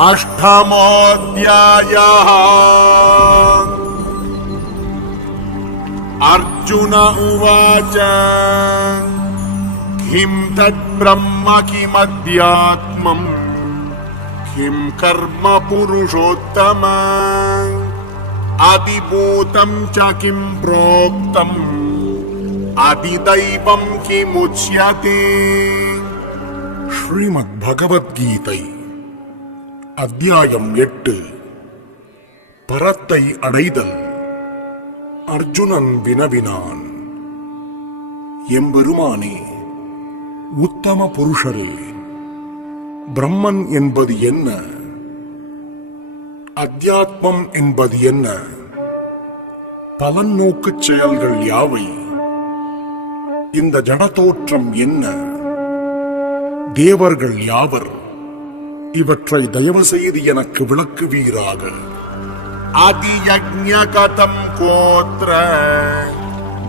अष्टमोऽध्यायः अर्जुन उवाच किं तद्ब्रह्म किमध्यात्मम् किं कर्म पुरुषोत्तम अतिभूतं च किं प्रोक्तम् अतिदैवं किमुच्यते श्रीमद्भगवद्गीतै அத்தியாயம் எட்டு. பரத்தை அடைதல் அர்ஜுனன் வினவினான். எம்பெருமானே உத்தம புருஷரே பிரம்மன் என்பது என்ன? அத்தியாத்மம் என்பது என்ன? பலன் நோக்குச் செயல்கள் யாவை? இந்த ஜனதோற்றம் என்ன? தேவர்கள் யாவர்? இவற்றை தயவு செய்து எனக்கு விளக்குவீராக. அதியஜகதம் கோத்ர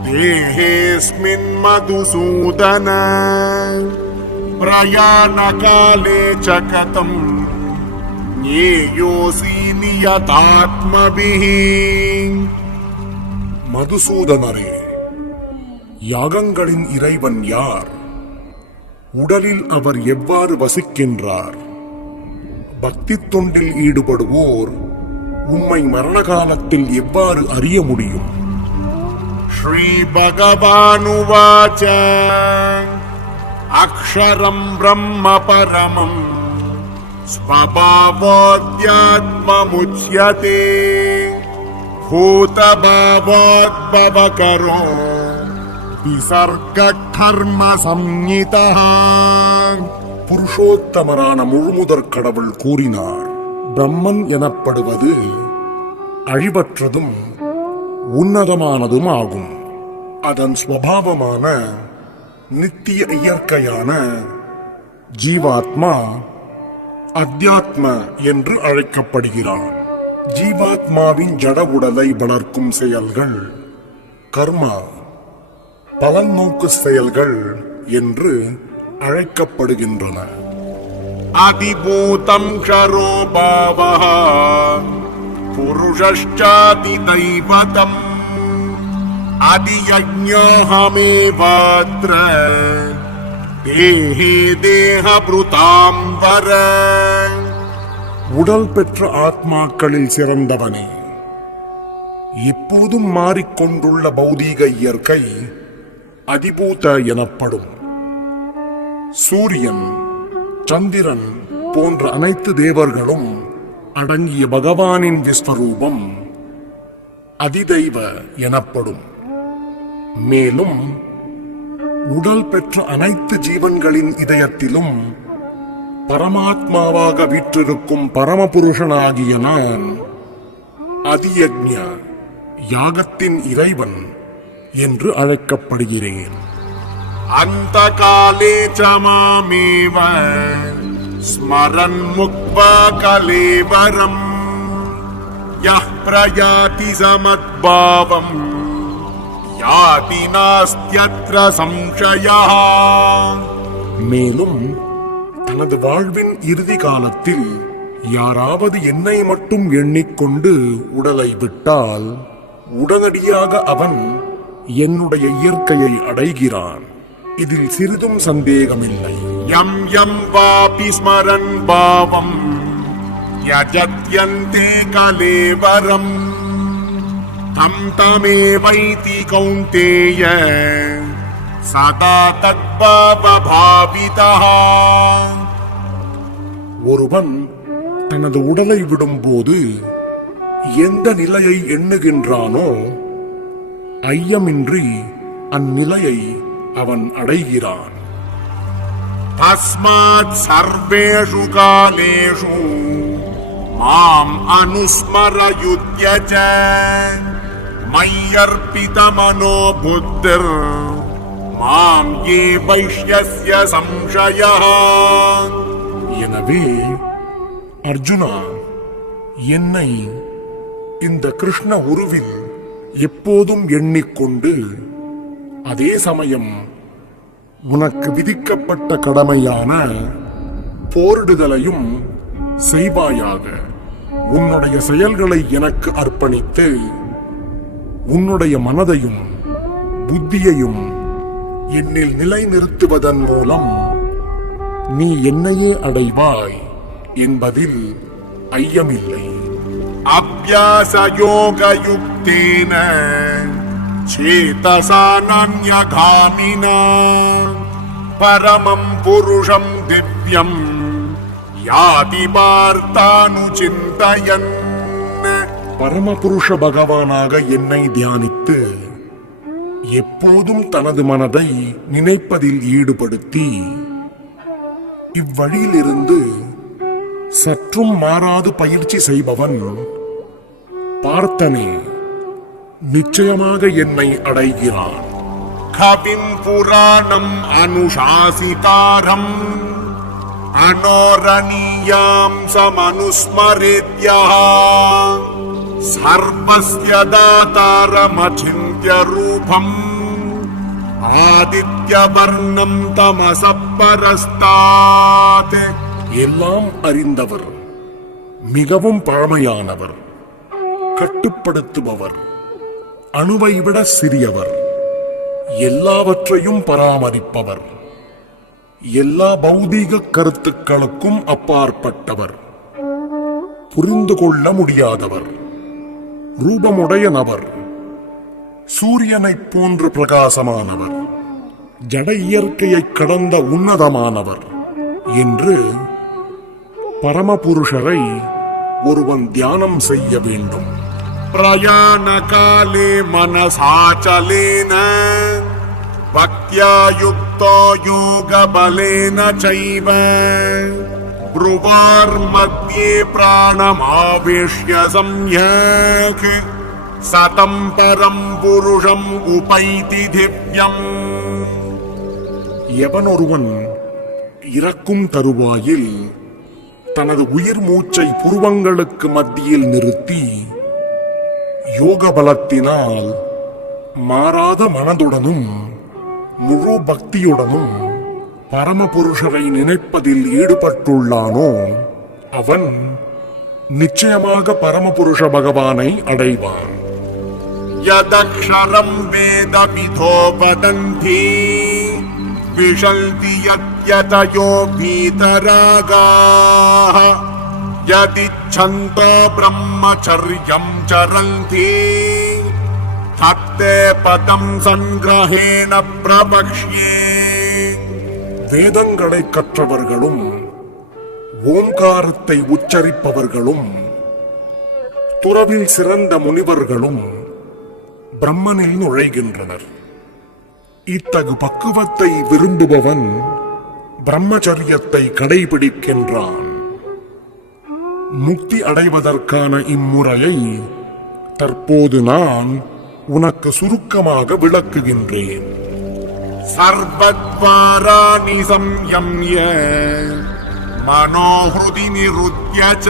தேஹேஸ்மின் மதுசூதன. பிரயாணகாலே ச கதம் நியதாத்மபிஹி. மதுசூதனரே யாகங்களின் இறைவன் யார்? உடலில் அவர் எவ்வாறு வசிக்கின்றார்? பக்தி தொண்டில் ஈடுபடுவோர் உம்மை மரண காலத்தில் எவ்வாறு அறிய முடியும் ஸ்ரீ பகவானுவாச்ச அக்ஷரம் பிரம்ம பரமம் ஸ்வபாவோத்யாத்மமுச்யதே भूतभावोद्भवकरो விசர்க்கர்ம சம்ஞிதா புருஷோத்தமரான முழுமுதற் கடவுள் கூறினார். பிரம்மன் எனப்படுவது அழிவற்றதும் உன்னதமானதும் ஆகும் அதன் ஸ்வபாவமான நித்திய இயற்கையான ஜீவாத்மா அத்தியாத்ம என்று அழைக்கப்படுகிறான். ஜீவாத்மாவின் ஜட உடலை வளர்க்கும் செயல்கள் கர்மா பலன் நோக்கு செயல்கள் என்று அழைக்கப்படுகின்றன. அதிபூதம் க்ஷரோபாவா புருஷாதி தைவதம் அதியஜ்ஞாஹமேவாத்ர தேஹே தேகபிருதாம் வர. உடல் பெற்ற ஆத்மாக்களில் சிறந்தவனே இப்போதும் மாறிக்கொண்டுள்ள பௌதீக இயற்கை அதிபூத எனப்படும். சூரியன் சந்திரன் போன்ற அனைத்து தேவர்களும் அடங்கிய பகவானின் விஸ்வரூபம் அதிதெய்வ எனப்படும். மேலும் உடல் பெற்ற அனைத்து ஜீவன்களின் இதயத்திலும் பரமாத்மாவாக வீற்றிருக்கும் பரமபுருஷனாகிய நான் அதியக்ஞ யாகத்தின் இறைவன் என்று அழைக்கப்படுகிறேன். அந்த காலே சமாமேவ ஸ்மரன் முக்வ கலேவரம். யः பிரயாதி சமத்பாவம் யாதி நாஸ்தியத்ர சம்சயः. மேலும் தனது வாழ்வின் இறுதி காலத்தில் யாராவது என்னை மட்டும் எண்ணிக்கொண்டு உடலை விட்டால் உடனடியாக அவன் என்னுடைய இயற்கையை அடைகிறான். இதில் சிறிதும் சந்தேகமில்லை. யம் யம் வாபி ஸ்மரன் பாவம் யஜத்யந்தே கலேவரம். தம் தமே வைத்தி கௌந்தேய சதா தத்பாவ பாவிதா ஒருவன் தனது உடலை விடும்போது எந்த நிலையை எண்ணுகின்றானோ ஐயமின்றி அந்நிலையை அவன் அடைகிறான். தஸ்மாத் சர்வேஷு காலேஷு. மாம் அனுஸ்மர யுத்யஜ மையர்ப்பித மனோ புத்திர். மாம் ஏ வைஷ்யஸ்ய சம்சயா எனவே அர்ஜுனா என்னை இந்த கிருஷ்ண உருவில் எப்போதும் எண்ணிக்கொண்டு அதே சமயம் உனக்கு விதிக்கப்பட்ட கடமையான போரிடுதலையும் செய்வாயாக. உன்னுடைய செயல்களை எனக்கு அர்ப்பணித்து உன்னுடைய மனதையும் புத்தியையும் என்னில் நிலைநிறுத்துவதன் மூலம் நீ என்னையே அடைவாய் என்பதில் ஐயமில்லை. அபியாச யோக चेतसानन्यगामिना परमं पुरुषं दिव्यम् याति वार्तानुचिन्तयन् பரமபுருஷ பகவானாக என்னை தியானித்து எப்போதும் தனது மனதை நினைப்பதில் ஈடுபடுத்தி இவ்வழியிலிருந்து சற்றும் மாறாது பயிற்சி செய்பவன் பார்த்தனே நிச்சயமாக என்னை அடைகிறான் கவிம் புராணம் அனுஷாசிதாரம். அனோரணீயாம் சமனுஸ்மரேத்யா. சர்வஸ்ய தாத்தாரமச்சிந்திய ரூபம் ஆதித்யவர்ணம் தமசப்பரஸ்தாத். எல்லாம் அறிந்தவர் மிகவும் பழமையானவர் கட்டுப்படுத்துபவர். அணுவை விட சிறியவர். எல்லாவற்றையும் பராமரிப்பவர். எல்லா பௌதீக கருத்துக்களுக்கும் அப்பாற்பட்டவர். புரிந்து கொள்ள முடியாதவர். ரூபமுடைய நபர். சூரியனைப் போன்று பிரகாசமானவர். ஜட இயற்கையைக் கடந்த உன்னதமானவர் என்று பரமபுருஷரை ஒருவன் தியானம் செய்ய வேண்டும். प्रयाणकाले मनसाचलेन भक्त्या युक्तो योगबलेन चैव ब्रुवार्मध्ये प्राणमावेश्य सम्यक् सतं परं पुरुषम् उपैति दिव्यम् எவனொருவன் இறக்கும் தருவாயில் தனது உயிர் மூச்சை புருவங்களுக்கு மத்தியில் நிறுத்தி யோக பலத்தினால் மாறாத மனதுடனும் முழு பக்தியுடனும் பரமபுருஷரை நினைப்பதில் ஈடுபட்டுள்ளானோ அவன் நிச்சயமாக பரமபுருஷ பகவானை அடைவான் यदक्षरम् वेदविधो वदन्ति विशन्ति यद्यतयो भीतरागाः यदिच्छन्तो ब्रह्मचर्यम् चरन्ति तत्ते पदम् सङ्ग्रहेण प्रवक्ष्ये வேதங்களை கற்றவர்களும் ஓம்காரத்தை உச்சரிப்பவர்களும் துறவில் சிறந்த முனிவர்களும் பிரம்மனில் நுழைகின்றனர் இத்தகு பக்குவத்தை விரும்புபவன் பிரம்மச்சரியத்தை கடைபிடிக்கின்றான் முக்தி அடைவதற்கான இம்முறையை தற்போது நான் உனக்கு சுருக்கமாக விளக்குகின்றேன். சர்வத்வாராணி சம்யம்ய மனோஹுதி நிருத்யச்ச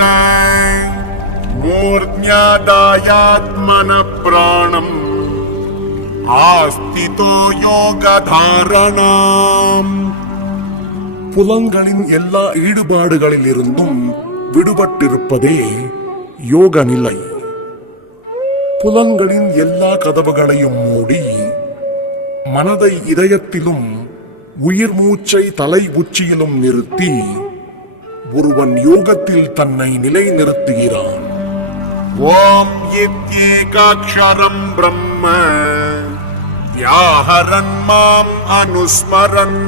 மூர்த்யாதாயாத்மன பிராணம் ஆஸ்திதோ யோகதாரணாம். புலங்களின் எல்லா ஈடுபாடுகளிலிருந்தும் விடுபட்டிருப்பதே யோக நிலை. புலன்களின் எல்லா கதவுகளையும் மூடி மனதை இதயத்திலும் உயிர் மூச்சை தலை உச்சியிலும் நிறுத்தி ஒருவன் யோகத்தில் தன்னை நிலைநிறுத்துகிறான். ஓம் ஏகாட்சரம் பிரம்ம யாஹரன் மாம் அனுஸ்மரன்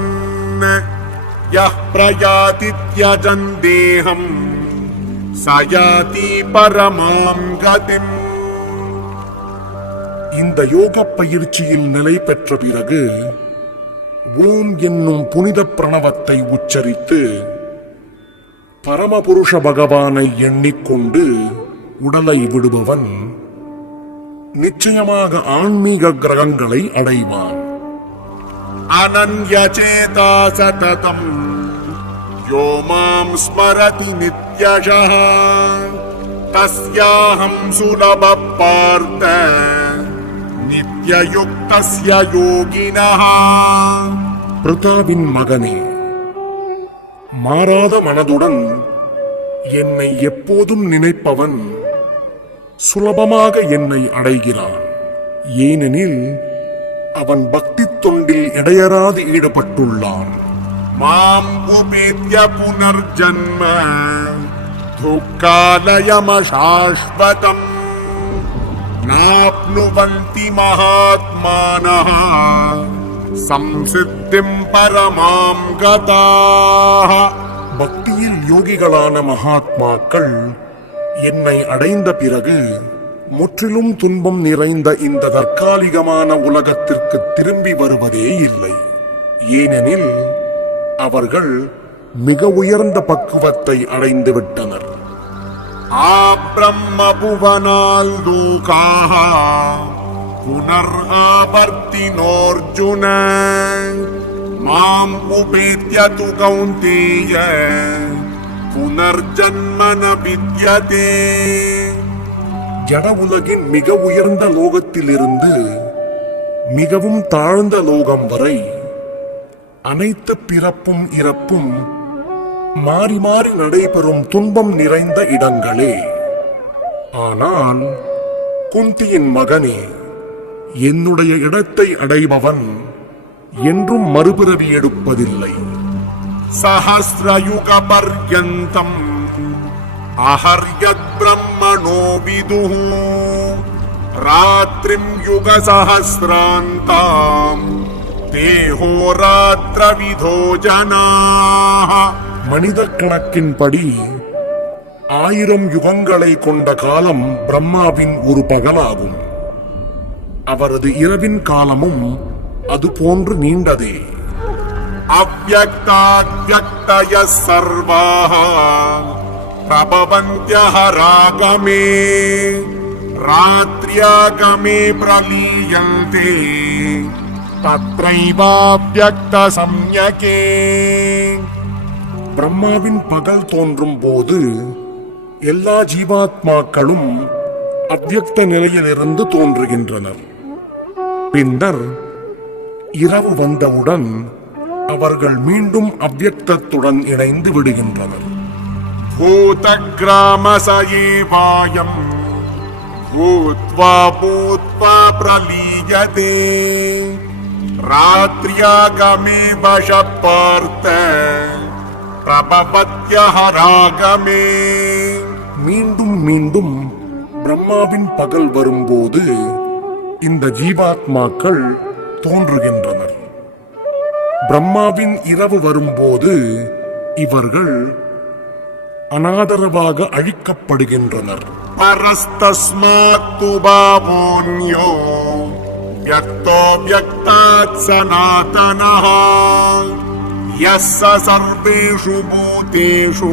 யஹ் பிரயாதித்யஜன் தேகம். சயாதி பரமாம் கதிம். இந்த யோக பயிற்சியில் நிலை பெற்ற பிறகு ஓம் என்னும் புனித பிரணவத்தை உச்சரித்து பரமபுருஷ பகவானை எண்ணிக்கொண்டு உடலை விடுபவன் நிச்சயமாக ஆன்மீக கிரகங்களை அடைவான். அனன்யசேதா சததம். यो माम् स्मरति नित्यशः तस्याहम् सुलभः पार्थ नित्ययुक्तस्य योगिनः பிரதாவின் மகனே மாறாத மனதுடன் என்னை எப்போதும் நினைப்பவன் சுலபமாக என்னை அடைகிறான் ஏனெனில் அவன் பக்தி தொண்டில் இடையறாது ஈடுபட்டுள்ளான் மாம் உபேத்ய புனர்ஜன்ம துக்காலயமசாஸ்வதம் நாப்னுவந்தி மகாத்மானः சம்சித்திம் பரமாம் கதாः பக்தியில் யோகிகளான மகாத்மாக்கள் என்னை அடைந்த பிறகு முற்றிலும் துன்பம் நிறைந்த இந்த தற்காலிகமான உலகத்திற்கு திரும்பி வருவதே இல்லை. ஏனெனில் அவர்கள் மிக உயர்ந்த பக்குவத்தை அடைந்து விட்டனர் ஆ பிரம்ம புவனால் தூகாஹா புனர் ஆபர்த்தினோர்ஜுன மாம் உபேத்ய து கௌந்தேய புனர்ஜன்மன வித்யதே. ஜட உலகின் மிக உயர்ந்த லோகத்திலிருந்து மிகவும் தாழ்ந்த லோகம் வரை அனைத்து பிறப்பும் இறப்பும் மாறி மாறி நடைபெறும் துன்பம் நிறைந்த இடங்களே. ஆனால் குந்தியின் மகனே என்னுடைய இடத்தை அடைபவன் என்றும் மறுபிறவி எடுப்பதில்லை. சஹசிரயுக பர்யந்தம் அஹர்யத் பிரம்மணோபிது ராத்திரிம் யுக சஹசிராந்தாம் युगसहस्रान्ताम् देहोरात्रविधो जनाः மனித கணக்கின்படி ஆயிரம் யுகங்களை கொண்ட காலம் பிரம்மாவின் ஒரு பகலாகும் அவரது இரவின் காலமும் அது போன்று நீண்டதே अव्यक्ताव्यक्तयः सर्वाः प्रभवन्त्यः रागमे रात्र्यागमे தத்ரைவாபியக்தசம்யகே பிரம்மாவின் பகல் தோன்றும் போது எல்லா ஜீவாத்மாக்களும் அத்தியக்த நிலையிலிருந்து தோன்றுகின்றனர். பின்னர் இரவு வந்தவுடன் அவர்கள் மீண்டும் அவ்யக்தத்துடன் இணைந்து விடுகின்றனர். பூத கிராம சயீவாயம் பூத்வா பூத்வா பிரலீயதே. वश पार्थ प्रभवत्यः रागमे மீண்டும் மீண்டும் பிரம்மாவின் பகல் வரும்போது இந்த ஜீவாத்மாக்கள் தோன்றுகின்றனர் பிரம்மாவின் இரவு வரும்போது இவர்கள் அனாதரவாக அழிக்கப்படுகின்றனர் परस्तस्मात्तु भावोऽन्यो व्यक्तो व्यक्तात् सनातनः यः स सर्वेषु भूतेषु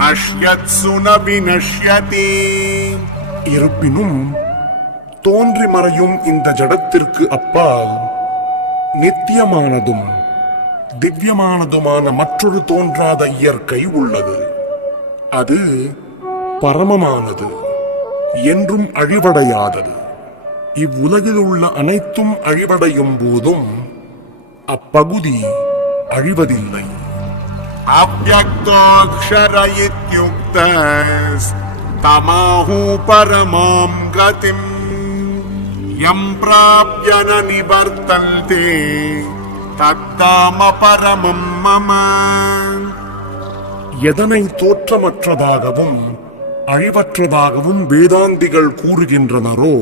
नश्यत्सु न विनश्यति இருப்பினும் தோன்றி மறையும் இந்த ஜடத்திற்கு அப்பால் நித்தியமானதும் திவ்யமானதுமான மற்றொரு தோன்றாத இயற்கை உள்ளது அது பரமமானது என்றும் அழிவடையாதது இவ்வுலகில் உள்ள அனைத்தும் அழிவடையும் போதும் அப்பகுதி அழிவதில்லை. அவ்வக்தாட்சர இத்யுக்த தமாஹூ பரமாம் கதிம். யம் பிராப்ய நிவர்த்தந்தே தத்தாம பரமம் மம. எதனை தோற்றமற்றதாகவும் அழிவற்றதாகவும் வேதாந்திகள் கூறுகின்றனரோ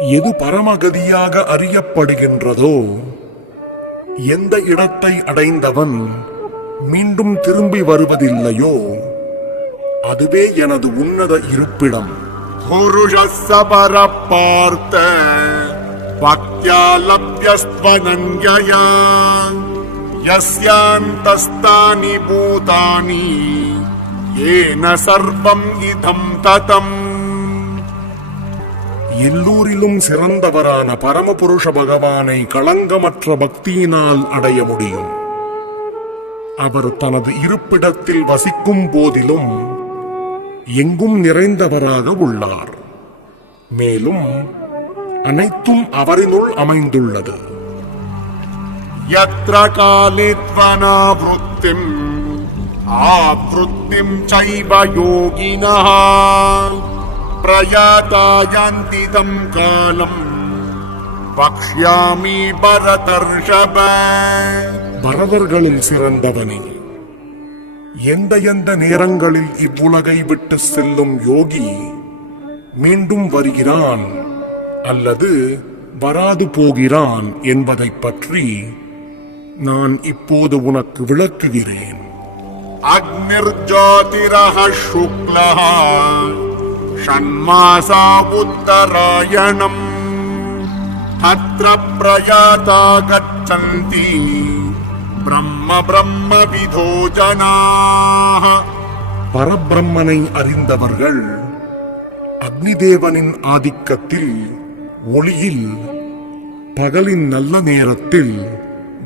எது பரமகதியாக அறியப்படுகின்றதோ எந்த இடத்தை அடைந்தவன் மீண்டும் திரும்பி வருவதில்லையோ அதுவே எனது உன்னத இருப்பிடம். புருஷபர பார்த்த பக்தியா லப்யஸ்வனன்யா யஸ்யாந்தஸ்தானி பூதானி ஏன சர்வம் இதம் ததம். எல்லோரிலும் சிறந்தவரான பரமபுருஷ பகவானை களங்கமற்ற பக்தியினால் அடைய முடியும் அவர் தனது இருப்பிடத்தில் வசிக்கும் போதிலும் எங்கும் நிறைந்தவராக உள்ளார் மேலும் அனைத்தும் அவரினுள் அமைந்துள்ளது यत्र काले त्वनावृत्तिम् आवृत्तिं चैव योगिनः प्रयाता यान्ति तं कालम् वक्ष्यामि भरतर्षभ பரதர்களில் சிறந்தவனே எந்த எந்த நேரங்களில் இவ்வுலகை விட்டு செல்லும் யோகி மீண்டும் வருகிறான் அல்லது வராது போகிறான் என்பதைப் பற்றி நான் இப்போது உனக்கு விளக்குகிறேன் अग्निर्ज्योतिरः शुक्लः षण्मासा उत्तरायणम् तत्र प्रयाता गच्छन्ति ब्रह्म ब्रह्मविधो जनाः பரபிரம்மனை அறிந்தவர்கள் அக்னிதேவனின் ஆதிக்கத்தில் ஒளியில் பகலின் நல்ல நேரத்தில்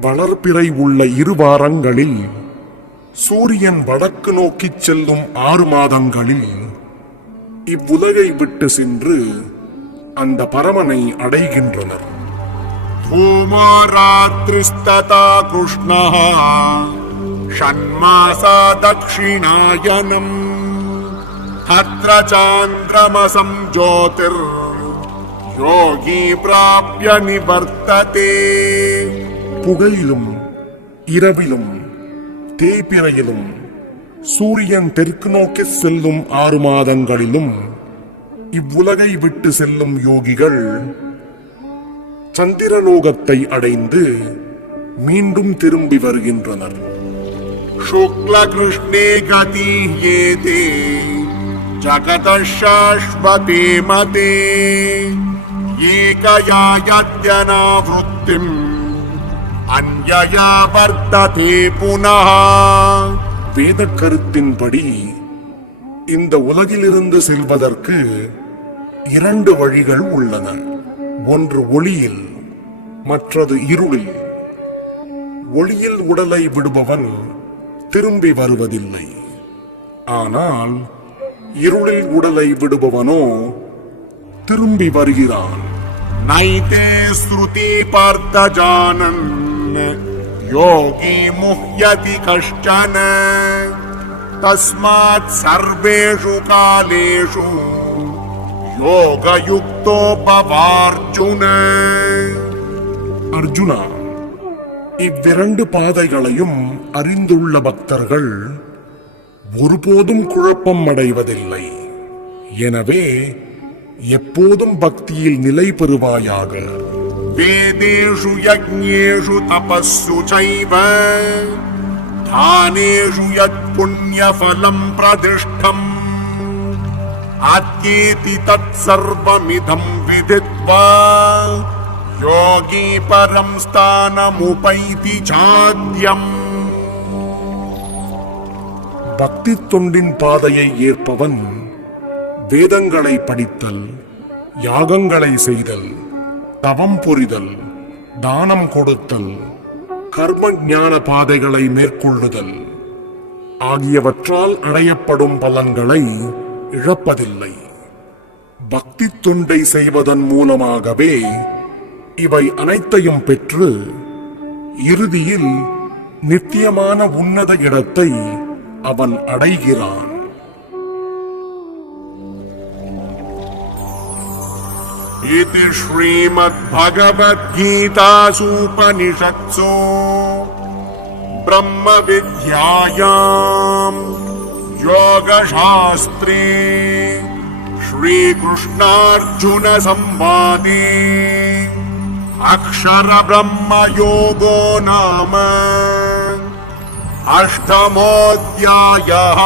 வளர்பிறை உள்ள இரு வாரங்களில் சூரியன் வடக்கு நோக்கிச் செல்லும் ஆறு மாதங்களில் இவ்வுலகை விட்டு சென்று அந்த பரமனை அடைகின்றனர். பூமாராத்ரிஸ்ததா கிருஷ்ணா ஷண்மாசா தக்ஷிணாயனம். ஹத்ர சாந்திரமசம் ஜோதிர். யோகி பிராபிய நிவர்த்ததே. புகையிலும் இரவிலும் தேய்பிறையிலும் சூரியன் தெற்கு நோக்கி செல்லும் ஆறு மாதங்களிலும் இவ்வுலகை விட்டு செல்லும் யோகிகள் சந்திரலோகத்தை அடைந்து மீண்டும் திரும்பி வருகின்றனர் शुक्लकृष्णे गतीह्येते जगतः शाश्वते मते एकया यद्यनावृत्तिम् अन्यया वर्तते पुनः வேத கருத்தின்படி இந்த உலகிலிருந்து செல்வதற்கு இரண்டு வழிகள் உள்ளன. ஒன்று ஒளியில் மற்றது இருளில். ஒளியில் உடலை விடுபவன் திரும்பி வருவதில்லை. ஆனால் இருளில் உடலை விடுபவனோ திரும்பி வருகிறான். நைதே ஸ்ருதி பார்த்த ஜானன். योगी मुह्यति कश्चन तस्मात् सर्वेषु कालेषु योगयुक्तो भवार्जुन அர்ஜுனா இவ்விரண்டு பாதைகளையும் அறிந்துள்ள பக்தர்கள் ஒருபோதும் குழப்பம் அடைவதில்லை எனவே எப்போதும் பக்தியில் நிலை பெறுவாயாக वेदेषु यज्ञेषु तपस्सु चैव दानेषु यत्पुण्यफलम् प्रदिष्टम् आत्येति तत्सर्वमिदम् विदित्वा योगी परम् स्थानमुपैति चाद्यम् பக்தி தொண்டின் பாதையை ஏற்பவன் வேதங்களை படித்தல் யாகங்களை செய்தல் தவம் புரிதல் தானம் கொடுத்தல் கர்ம ஞான பாதைகளை மேற்கொள்ளுதல். ஆகியவற்றால் அடையப்படும் பலன்களை இழப்பதில்லை. பக்தி தொண்டை செய்வதன் மூலமாகவே இவை அனைத்தையும் பெற்று இறுதியில் நித்தியமான உன்னத இடத்தை அவன் அடைகிறான். इति श्रीमद्भगवद्गीतासूपनिषत्सु ब्रह्मविद्यायाम् योगशास्त्रे श्रीकृष्णार्जुनसंवादे अक्षरब्रह्मयोगो नाम अष्टमोऽध्यायः